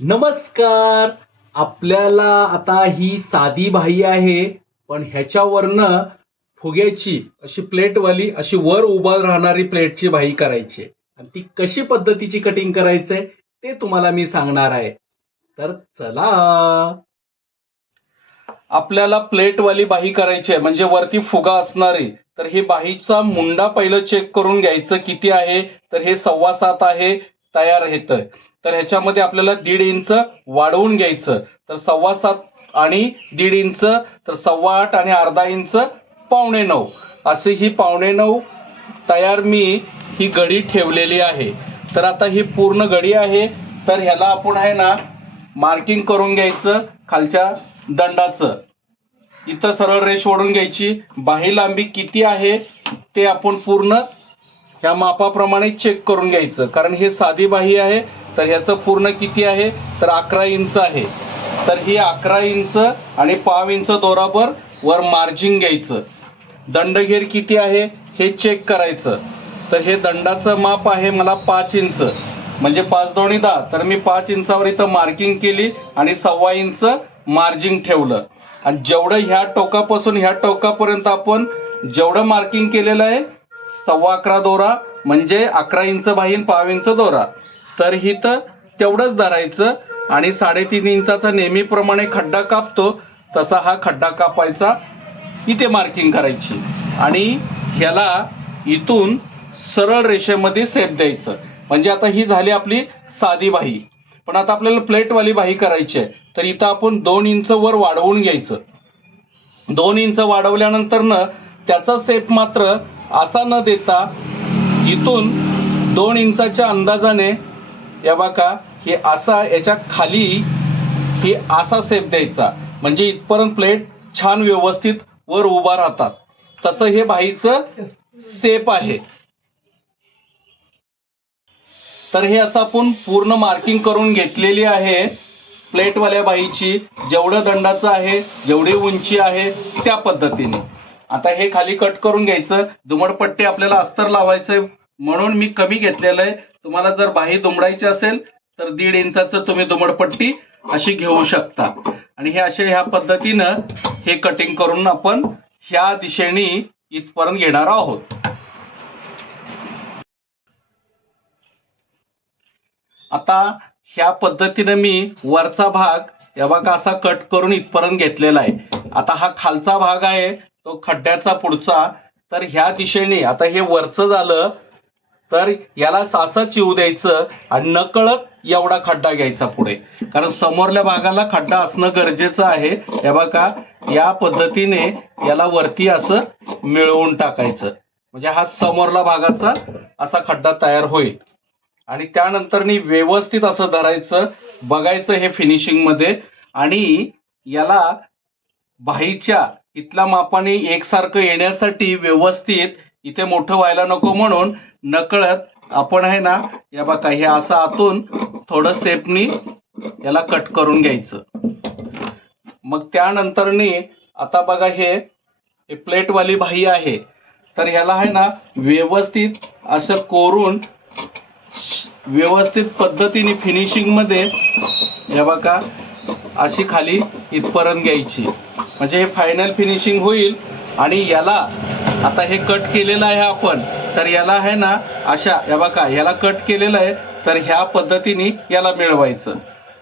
नमस्कार. आपल्याला आता ही साधी बाई आहे पण ह्याच्यावरनं फुग्याची अशी प्लेटवाली अशी वर उभा राहणारी प्लेटची भाई करायची. आहे. आणि ती कशी पद्धतीची कटिंग करायचंय ते तुम्हाला मी सांगणार आहे. तर चला. आपल्याला प्लेटवाली बाही करायची आहे म्हणजे वरती फुगा असणारी. तर हे बाहीचा मुंडा पहिलं चेक करून घ्यायचं किती आहे तर हे सव्वा सात आहे तयार येतंय तर ह्याच्यामध्ये आपल्याला दीड इंच वाढवून घ्यायचं. तर सव्वा सात आणि दीड इंच तर सव्वा आठ आणि अर्धा इंच पावणे नऊ. अशी ही पावणे नऊ तयार मी ही गडी ठेवलेली आहे. तर आता ही पूर्ण गडी आहे. तर ह्याला आपण आहे ना मार्किंग करून घ्यायचं खालच्या दंडाचं. इथं सरळ रेष ओढून घ्यायची. बाही लांबी किती आहे ते आपण पूर्ण ह्या मापाप्रमाणे चेक करून घ्यायचं. कारण हे साधी बाही आहे. तर ह्याचं पूर्ण किती आहे? तर अकरा इंच आहे. तर ही अकरा इंच आणि पाव इंच दोराबर वर मार्जिन घ्यायचं. दंडघेर किती आहे? हे चेक करायचं. तर हे दंडाचं माप आहे मला पाच इंच. म्हणजे पाच दोन्ही दहा. तर मी पाच इंचावर इथं मार्किंग केली आणि सव्वा इंच मार्जिन ठेवलं. आणि जेवढं ह्या टोकापासून ह्या टोकापर्यंत आपण जेवढं मार्किंग केलेलं आहे सव्वा अकरा दोरा म्हणजे अकरा इंच बाहीन पाव इंच दोरा. तर ही तर तेवढंच धरायचं आणि साडेतीन इंचाचा नेहमीप्रमाणे खड्डा कापतो तसा हा खड्डा कापायचा इथे मार्किंग करायची. आणि ह्याला इथून सरळ रेषेमध्ये सेप द्यायचं. म्हणजे आता ही झाली आपली साधी बाही. पण आता आपल्याला प्लेटवाली बाही करायची आहे. तर इथं आपण दोन इंच वर वाढवून घ्यायचं. दोन इंच वाढवल्यानंतरनं त्याचा सेप मात्र असा न देता इथून दोन इंचाच्या अंदाजाने या बाका हे असा याच्या खाली हे असा सेप द्यायचा. म्हणजे इथपर्यंत प्लेट छान व्यवस्थित वर उभा राहतात. तसं हे बाईचं सेप आहे. तर हे असं आपण पूर्ण मार्किंग करून घेतलेली आहे. प्लेटवाल्या बाईची जेवढं दंडाचं आहे जेवढी उंची आहे त्या पद्धतीने. आता हे खाली कट करून घ्यायचं. दुमडपट्टी आपल्याला अस्तर लावायचं म्हणून मी कमी घेतलेलं आहे. तुम्हाला जर बाही दुमडायची असेल तर दीड इंचाचं तुम्ही दुमडपट्टी अशी घेऊ शकता. आणि हे असे ह्या पद्धतीनं हे कटिंग करून आपण ह्या दिशेने इथपर्यंत घेणार आहोत. आता ह्या पद्धतीने मी वरचा भाग या भाग असा कट करून इथपर्यंत घेतलेला आहे. आता हा खालचा भाग आहे तो खड्ड्याचा पुढचा. तर ह्या दिशेने आता हे वरचं झालं तर याला असं चिवू द्यायचं आणि नकळत एवढा खड्डा घ्यायचा पुढे. कारण समोरल्या भागाला खड्डा असणं गरजेचं आहे. हे बघा या पद्धतीने याला वरती असं मिळवून टाकायचं. म्हणजे हा समोरला भागाचा असा खड्डा तयार होईल. आणि त्यानंतर व्यवस्थित असं धरायचं बघायचं हे फिनिशिंगमध्ये. आणि याला बाहीच्या इथल्या मापाने एकसारखं येण्यासाठी व्यवस्थित इथे मोठं व्हायला नको म्हणून नकळत आपण आहे ना या बघा हे असं आतून थोडं सेपनी याला कट करून घ्यायचं. मग त्यानंतरनी आता बघा हे प्लेटवाली बाही आहे. तर ह्याला आहे ना व्यवस्थित असं कोरून व्यवस्थित पद्धतीने फिनिशिंगमध्ये हे बघा अशी खाली इथपर्यंत घ्यायची. म्हणजे हे फायनल फिनिशिंग होईल आणि याला आता हे कट केलेलं आहे आपण. तर याला आहे ना अशा या बघा याला कट केलेलं आहे तर ह्या पद्धतीने याला मिळवायचं.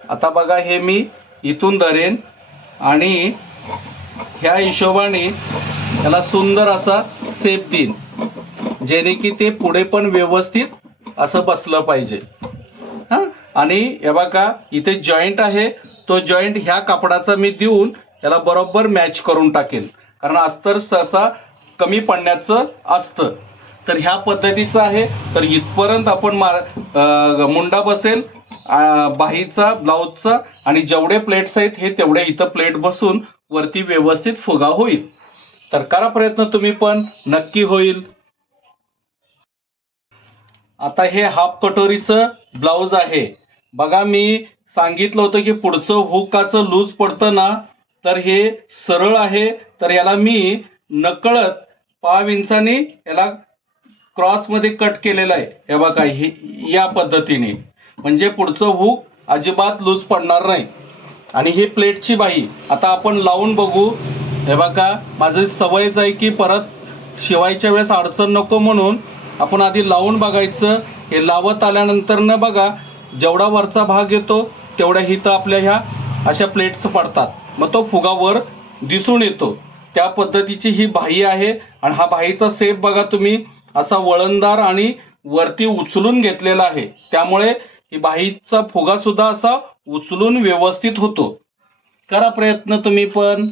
आता बघा हे मी इथून धरेन आणि ह्या हिशोबाने याला सुंदर असा सेप देईन जेणे की ते पुढे पण व्यवस्थित असं बसलं पाहिजे. हां? आणि हे बघा इथे जॉईंट आहे तो जॉईंट ह्या कापडाचा मी देऊन याला बरोबर मॅच करून टाकेल. कारण अस्तर सहसा कमी पडण्याचं असतं. तर ह्या पद्धतीचं आहे. तर इथपर्यंत आपण मार मुंडा बसेल बाहीचा ब्लाऊजचा आणि जेवढे प्लेट्स आहेत हे तेवढे इथं प्लेट बसून वरती व्यवस्थित फुगा होईल. तर करा प्रयत्न तुम्ही पण नक्की होईल. आता हे हाफ कटोरीचं ब्लाऊज आहे. बघा मी सांगितलं होतं की पुढचं हुकाचं लूज पडतं ना तर हे सरळ आहे. तर याला मी नकळत पाव इंचाने याला क्रॉसमध्ये कट केलेलं आहे. हे बघा हे या पद्धतीने. म्हणजे पुढचं हुक अजिबात लूज पडणार नाही. आणि ही प्लेटची बाही आता आपण लावून बघू. हे बघा माझी सवयच आहे की परत शिवायच्या वेळेस अडचण नको म्हणून आपण आधी लावून बघायचं. हे लावत आल्यानंतर न बघा जेवढा वरचा भाग येतो तेवढ्या हिथं आपल्या ह्या अशा प्लेट्स पडतात. मग तो फुगावर दिसून येतो. त्या पद्धतीची ही बाही आहे. आणि हा बाहीचा सेप बघा तुम्ही. असा वळणदार आणि वरती उचलून घेतलेला आहे. त्यामुळे ही बाहीचा फुगा सुद्धा असा उचलून व्यवस्थित होतो. करा प्रयत्न तुम्ही पण.